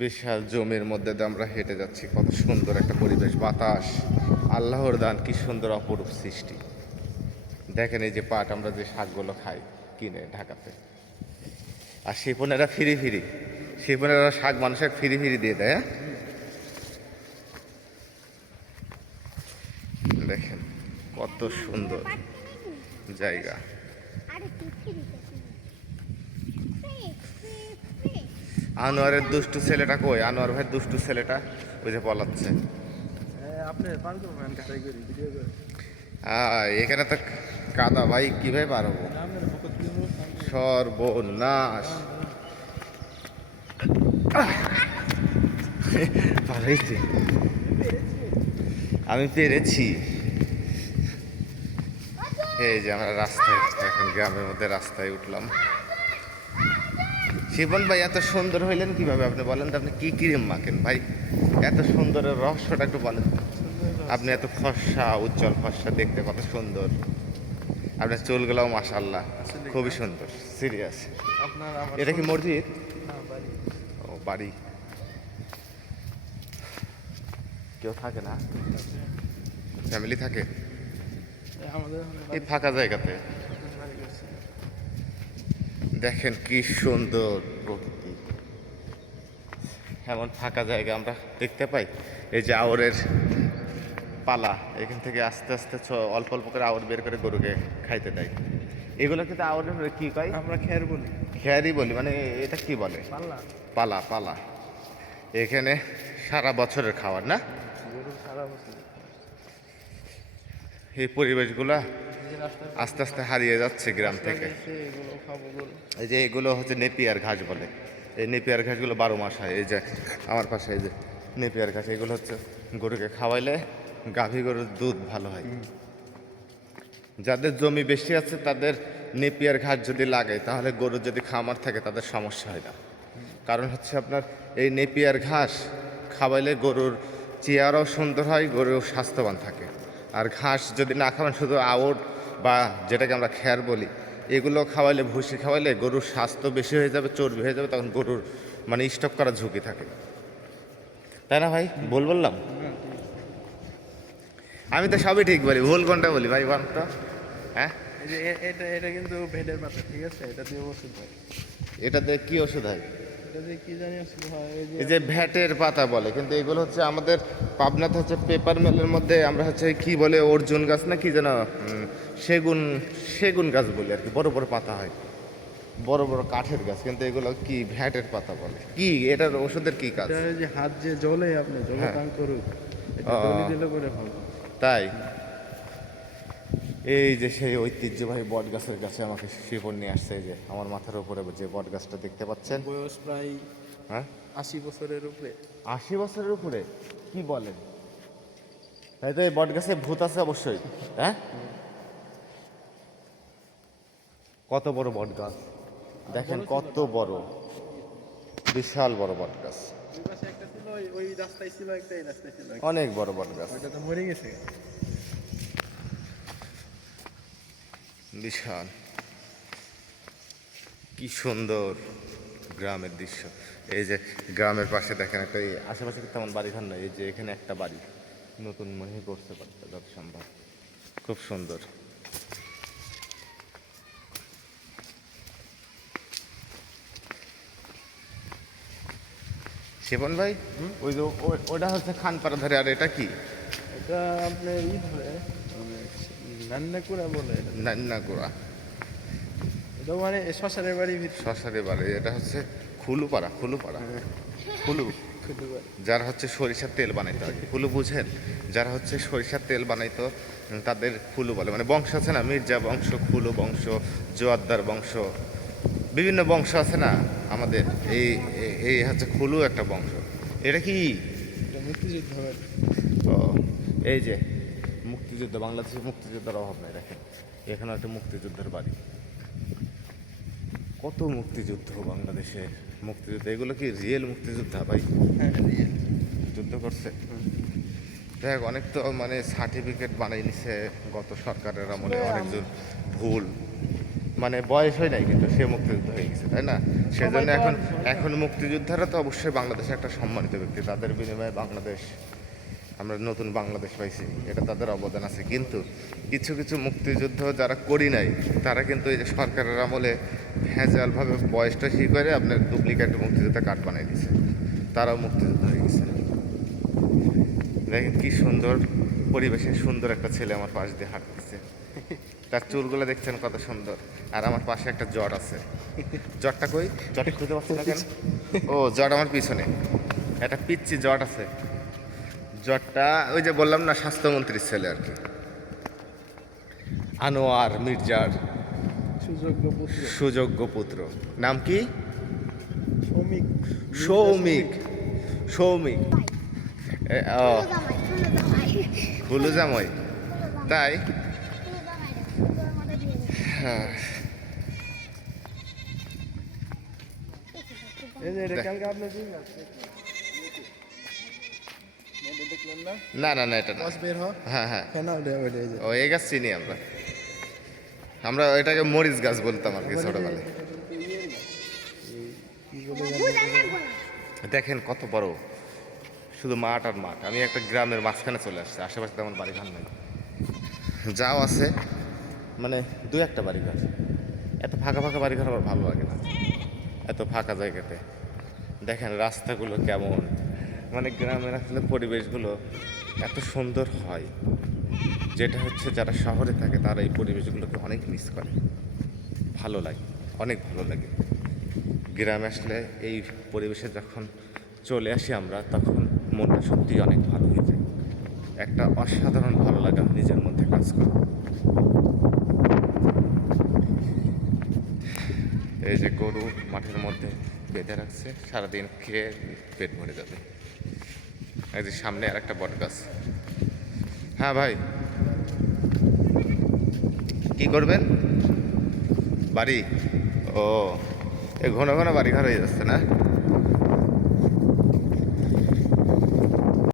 বিশাল জমির মধ্যে দিয়ে আমরা হেঁটে যাচ্ছি। কত সুন্দর একটা পরিবেশ, বাতাস। আল্লাহর দান, কি সুন্দর অপরূপ সৃষ্টি। দেখেন এই যে পাট, আমরা যে শাকগুলো খাই কিনে ঢাকাতে। আর শিপনেরা ফিরি ফিরি। শিপনেরা শাক মানুষের ফিরি ফিরি দিয়ে দেয় হ্যাঁ? দেখেন কত সুন্দর জায়গা। আনোয়ারের দুষ্টু ছেলেটা কই? আনোয়ার ভাই দুষ্টু ছেলেটা ওই যে পলাচ্ছে। আহ, এখানে তো কাদা ভাই কীভাবে পারব সর্বনাশ। পালাইছে। আমি পেরেছি। এই যে আমরা রাস্তায় এখন গ্রামের মধ্যে রাস্তায় উঠলাম। শিবন ভাই এত সুন্দর হইলেন কীভাবে? আপনি বলেন তো আপনি কি ক্রিম মাখেন? ভাই এত সুন্দরের রহস্যটা একটু বলেন। আপনি এত ফর্সা উজ্জ্বল ফর্সা দেখতে কত সুন্দর। আপনার চুলগুলাও মাশাল্লাহ খুবই সুন্দর সিরিয়াস। এটা কি মসজিদ? ও বাড়ি। কেউ থাকে না? ফ্যামিলি থাকে? এই ফাঁকা জায়গাতে। দেখেন কি সুন্দর প্রকৃতি। এমন ফাঁকা জায়গা আমরা দেখতে পাই। এই যে আওরের পালা এখান থেকে আস্তে আস্তে অল্প অল্প করে আওর বের করে গরুকে খাইতে দেয়। এগুলো কিন্তু আওরের কি কয়? আমরা খের বলি। খেয়ারি বলি মানে এটা কি বলে? পাল্লা পালা পালা। এখানে সারা বছরের খাবার না? সারা বছর। এই পরিবেশগুলা আস্তে আস্তে হারিয়ে যাচ্ছে গ্রাম থেকে। এই যে এগুলো হচ্ছে নেপিয়ার ঘাস বলে। এই নেপিয়ার ঘাসগুলো বারো মাস হয়। এই যে আমার পাশে এই যে নেপিয়ার ঘাস, এগুলো হচ্ছে গরুকে খাওয়াইলে গাভী গরুর দুধ ভালো হয়। যাদের জমি বেশি আছে, তাদের নেপিয়ার ঘাস যদি লাগে, তাহলে গরুর যদি খামার থাকে, তাদের সমস্যা হয় না। কারণ হচ্ছে আপনার এই নেপিয়ার ঘাস খাওয়াইলে গরুর চেয়ারও সুন্দর হয় গরু স্বাস্থ্যবান থাকে। আর ঘাস যদি না খাওয়ান, শুধু আউট বা যেটাকে আমরা খ্যার বলি এগুলো খাওয়াইলে ভুসি খাওয়াইলে গরুর স্বাস্থ্য বেশি হয়ে যাবে চর্বি হয়ে যাবে তখন গরুর মানে স্টপ করার ঝুঁকি থাকে। তাই না ভাই? ভুল বললাম? আমি তো সবই ঠিক বলি ভুল কোনটা বলি ভাই বল তো? হ্যাঁ? এই যে এটা এটা কিন্তু ভেডের পাতা ঠিক আছে? এটা দিয়ে ওষুধ হয়। এটাতে কি ওষুধ হয়? হয় এই যে ভ্যাটের পাতা বলে কিন্তু এগুলো হচ্ছে আমাদের পাবনাতে হচ্ছে পেপার মিলের মধ্যে আমরা হচ্ছে কি বলে অর্জুন গাছ না কি যেন সেগুন সেগুন গাছ বলি আর কি বড় বড় পাতা হয়। বড় বড় কাঠের গাছ কিন্তু এগুলো কি ভ্যাটের পাতা বলে? কি এটার ওষুধের কি কাজ? যে হাত যে জলে আপনি হ্যাঁ। জলপান করুক এটা ও। দলি দিলে করে ভালো। তাই? এই যে সেই ঐতিহ্যবাহী বট গাছের কাছে আমাকে শিপন নিয়ে আসছে যে আমার মাথার উপরে যে বট গাছটা দেখতে পাচ্ছেন। বয়স প্রায় হ্যাঁ? আশি বছরের উপরে। আশি বছরের উপরে? কি বলেন? তাই তো এই বট গাছে ভূত আছে অবশ্যই হ্যাঁ? কত বড় বট গাছ দেখেন কত বড় বিশাল বড় বট গাছ একটা ছিল ওই- ওই রাস্তায় ছিল একটা এই রাস্তায় ছিল। অনেক বড় বট গাছ মরে গেছে। বিশাল। কি সুন্দর গ্রামের দৃশ্য। এই যে গ্রামের পাশে দেখেন একটা এই আশেপাশে তেমন বাড়ি ঘর নয় এই যে এখানে একটা বাড়ি। নতুন মনে হয় করতে পারছে যত সম্ভব। খুব সুন্দর। শিবন ভাই ওই যে ওটা হচ্ছে খানপাড়া ধরে আর এটা কি? এটা আপনার ই ধরে। মানে বলে এটা। এটা মানে শ্মশানের বাড়ি এটা হচ্ছে খুলুপাড়া খুলুপাড়া। খুলু। যারা হচ্ছে সরিষার তেল বানাইতো কি ফুলু বুঝেন? যারা হচ্ছে সরিষার তেল বানাইতো তাদের ফুলু বলে। মানে বংশ আছে না? মির্জা বংশ ফুলু বংশ জোয়াদ্দার বংশ বিভিন্ন বংশ আছে না আমাদের? এই এই- হচ্ছে খুলু একটা বংশ। এটা কি? ও এই যে। মুক্তিযুদ্ধ বাংলাদেশে মুক্তিযোদ্ধার অভাব নাই দেখেন। এখানে একটা মুক্তিযুদ্ধের বাড়ি। কত মুক্তিযুদ্ধ বাংলাদেশে মুক্তিযুদ্ধ? এগুলো কি রিয়েল মুক্তিযোদ্ধা? ভাই হ্যাঁ real। যুদ্ধ করছে। দেখ অনেক তো মানে সার্টিফিকেট বানাই নিছে গত সরকারের আমলে অনেকজন ভুল। মানে বয়স হয় নাই কিন্তু সে মুক্তিযুদ্ধ হয়ে গেছে তাই না? সেজন্য এখন এখন মুক্তিযোদ্ধারা তো অবশ্যই বাংলাদেশে একটা সম্মানিত ব্যক্তি। তাদের বিনিময়ে বাংলাদেশ আমরা নতুন বাংলাদেশ পাইছি এটা তাদের অবদান আছে। কিন্তু কিছু কিছু মুক্তিযুদ্ধ যারা করি নাই তারা কিন্তু এই যে সরকারের আমলে ভেজালভাবে বয়সটা ঠিক করে আপনার ডুপ্লিকেট মুক্তিযোদ্ধা কার্ড বানিয়ে দিছে। তারাও মুক্তিযুদ্ধ হয়ে গেছে। দেখেন কী সুন্দর পরিবেশে সুন্দর একটা ছেলে আমার পাশ দিয়ে হাঁটতেছে। তার চুলগুলো দেখছেন কত সুন্দর। আর আমার পাশে একটা জট আছে। জটটা কই? জট খুঁজে পাচ্ছি না কেন? ও জট আমার পিছনে। একটা পিচ্ছি জট আছে। জটটা ওই যে বললাম না স্বাস্থ্যমন্ত্রীর ছেলে আর কি। আনোয়ার মির্জার সুযোগ্য পুত্র। সুযোগ্য পুত্র। নাম কি? সৌমিক। সৌমিক। জামাই হুলু জামই তাই। হ্যাঁ এই যে এটা দেখ। কালকে আপনি ঠিক আছে এটা দেখলেন না না না এটা না। বের হ্যাঁ হ্যাঁ। ও এই গাছ চিনি আমরা। আমরা এটাকে মরিচ গাছ বলতাম আর কি ছোটবেলায়। দেখেন কত বড়। শুধু মাঠ আর মাঠ। আমি একটা গ্রামের মাঝখানে চলে আসছি। আশেপাশে তেমন বাড়ি ঘর নেই। যাও আছে। মানে দু একটা বাড়ি ঘর এত ফাঁকা ফাঁকা বাড়ি ঘর আমার ভালো লাগে না। এত ফাঁকা জায়গাতে। দেখেন রাস্তাগুলো কেমন। মানে গ্রামের আসলে পরিবেশগুলো এত সুন্দর হয়, যেটা হচ্ছে যারা শহরে থাকে তারা এই পরিবেশগুলোকে অনেক মিস করে। ভালো লাগে, অনেক ভালো লাগে। গ্রামে আসলে এই পরিবেশে যখন চলে আসি আমরা, তখন মনটা সত্যিই অনেক ভালো হয়ে যায়। একটা অসাধারণ ভালো লাগা নিজের মধ্যে কাজ করে। এই যে গরু মাঠের মধ্যে বেঁধে রাখছে, সারাদিন খেয়ে পেট ভরে যাবে। এই যে সামনে আর একটা বট গাছ। হ্যাঁ ভাই। কি করবেন? বাড়ি? ও এ ঘন ঘন বাড়ি ঘর হয়ে যাচ্ছে না?